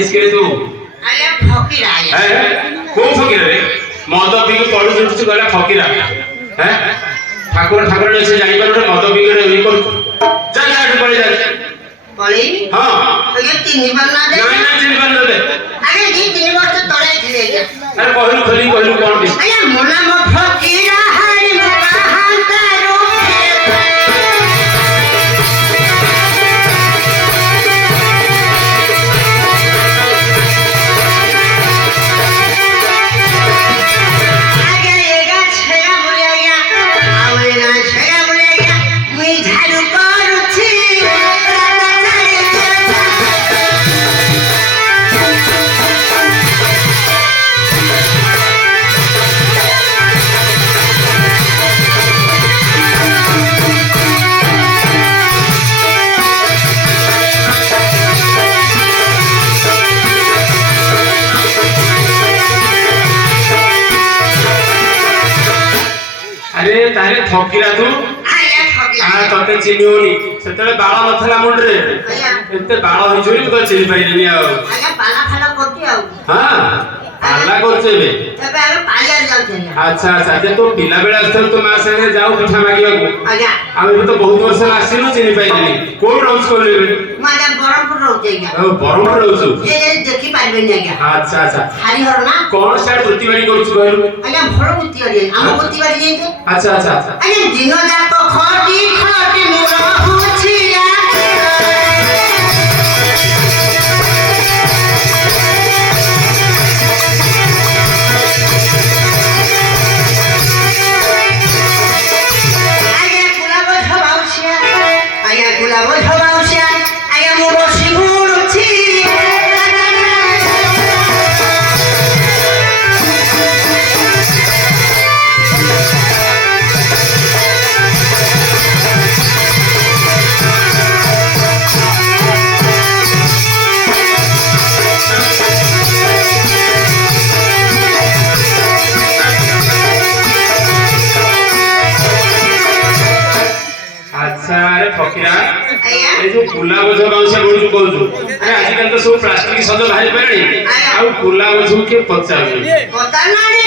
जिनिस के तू आया फकीर आया है को फकीर रे मद पी के पड़ू जुटू गला फकीर हैं ठाकुर ने से जानि पर मद पी के रे कर जा जा पड़े जा पड़ी हां अगे तीन बार ना दे ना तीन बार दे अरे जी 3 वर्ष तळे थे अरे कहलु खली कहलु कोन दिस आया मोला म फकीर हारी कहां करो अरे तारे थकीरा तू आया फकीर आ तते चिनियोनी सेतले बाळ नथला मुंडरे एते बाळ होइछोरी तो चिनि पाइलेनी आ आया पाला खाला करती आउ हां पाला करछे बे तबे आरो पालिया जाउछे अच्छा अच्छा जे तो पिला बेला असतो तो मा संगे जाऊ पिठा मागिया को आया आ तो बहुत वर्ष आसीनो चिनि पाइलेनी कोन राउस करले माजा बरमपुर रहउछे या ओ बरमपुर राउस ये देखि पाइबेनी आया अच्छा अच्छा हारी हर ना कोन साइड बुत्तीबाड़ी करछु कहलु आया भरो बुत्तीबाड़ी हम बुत्तीबाड़ी जेते अच्छा अच्छा अच्छा आया दिन जाको खटी खटी मोर हुछिया गुलाब झबाउछिया आया मोर सिंगुरछि अच्छा अरे फकीरा आया ए जो गुलाब झबाउछिया बोलु कहू अरे आजकल तो सब प्लास्टिक सज भारी पड़नी आ गुलाब झु के पचाउ पता नानी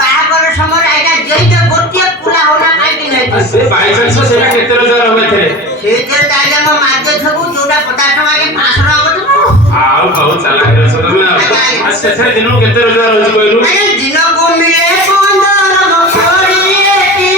बाहागर समय आइगा जई तो गोटिया कुला होला काई कि नै से बाई चांस सेटा केते हजार होवे थे से जे ताजा म माजे थबु जोडा 50 टका के 500 टका गतो आउ बहुत चला के रसो तमे आ सेथे दिनो केते हजार होची कहलु अरे दिन को मिले 15 मफड़ी एटी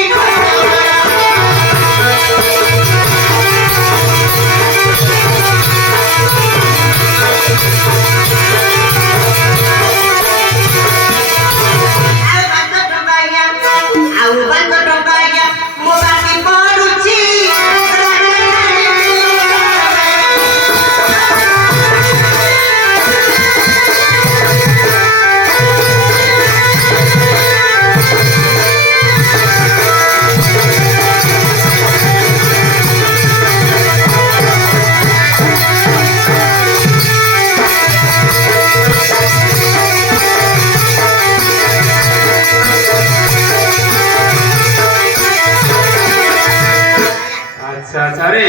अच्छा अच्छा रे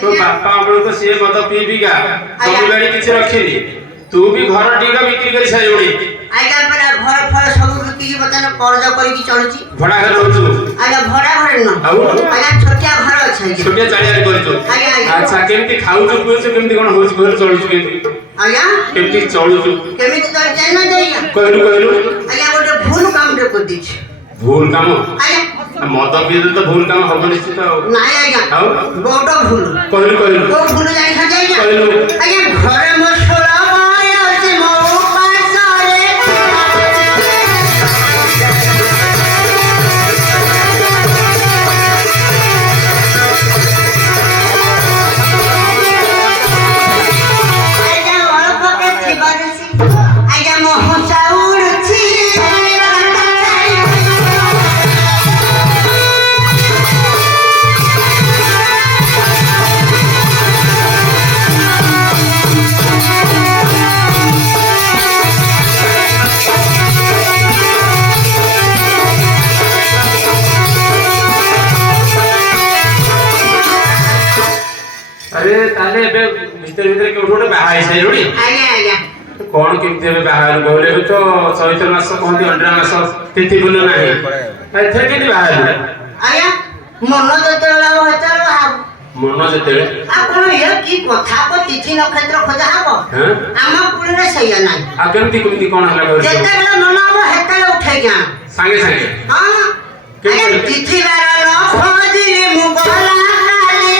तो बापा हमरो तो से मत पी पी गा सब गाड़ी किछ रखिनी तू भी घर टीका बिक्री करी साइयोडी आइगा परा घर फल सब बिक्री की बताना कर्ज करी की चलुची भड़ा घर रहछु आइगा भड़ा घर न आइगा छोटिया घर अछि छोटिया चाड़िया करछु आइगा अच्छा केमती खाउछु पिउछु केमती कोन होछ घर चलुछु केमती आइगा केमती चलुछु केमिति तो जान जाइया कहलु आइगा गोटे भूल काम रे कर दिछ भूल काम आइगा मद पी तो भूल काम हो निश्चित नाइ आइगा बडो भूल कहलु तो भूल जाई था जाइया कहलु आइगा घरे म छोरा माया से मो पासरे आइगा और पके थिबारसी आइगा मोह चाउरछि अरे ताले बे भीतर भीतर के उठोटे बाहाई छै रोडी आइगा कौन केमती हे बाहर गले तो चैत मास कहती अंडा मास तिथि बोल ना एथे केनी बाहर आया मन जतेला हेतल मन जते आपण ये की कथा को तिथि नक्षत्र खोजा हबो आम पुड़ी रे सैया नाही आ केमती केमती कोन हला कर जतेला मन हबो हेतल उठै गया संगे संगे हां तिथि बार न खोजिले मु बोला काली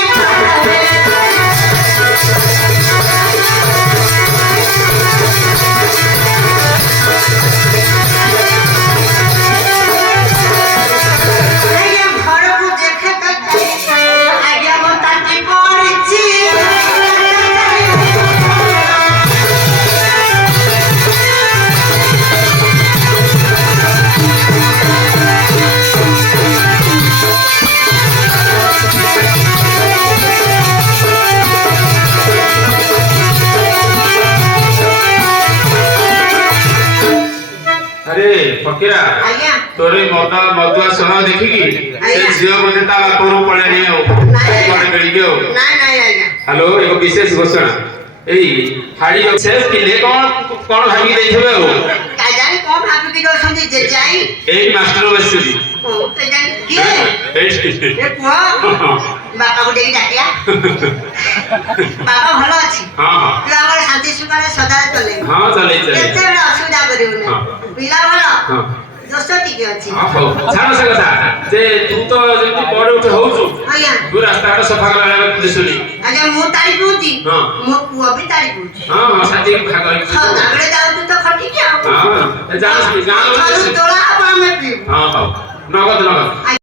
अरे फकीरा तोरे मौका मधुआ सुना देखी की से जियो मते ता बापरो पळे रे हो पळे गड़ी गयो ना ना आया हेलो एक विशेष घोषणा एई हाड़ी से पिले कोन भागी देथबे हो का जानी कोन भागी की दोसंती जे जाई ए मास्टर बसुरी ओ ते जानी के ए पुआ बापा को देई डाकिया बापा भलो अछि हां हां तू हमर शांति सुखाले सदा चले हां चले चले एते बड़ा असुविधा करियो ना पिला भलो हां दोस्त ठीक अछि हां हो छानो से कथा जे तू तो जेती पड़े उठे होउछु आया तू रास्ता का सफा करा दिसुनी अरे मु तारी पूती हां मो पुआ भी तारी पूती हां हां साथी भाग हां दागड़े जाऊ तू तो खटी क्या हां जानस गां तोला अपन में पी हां हां नगद नगद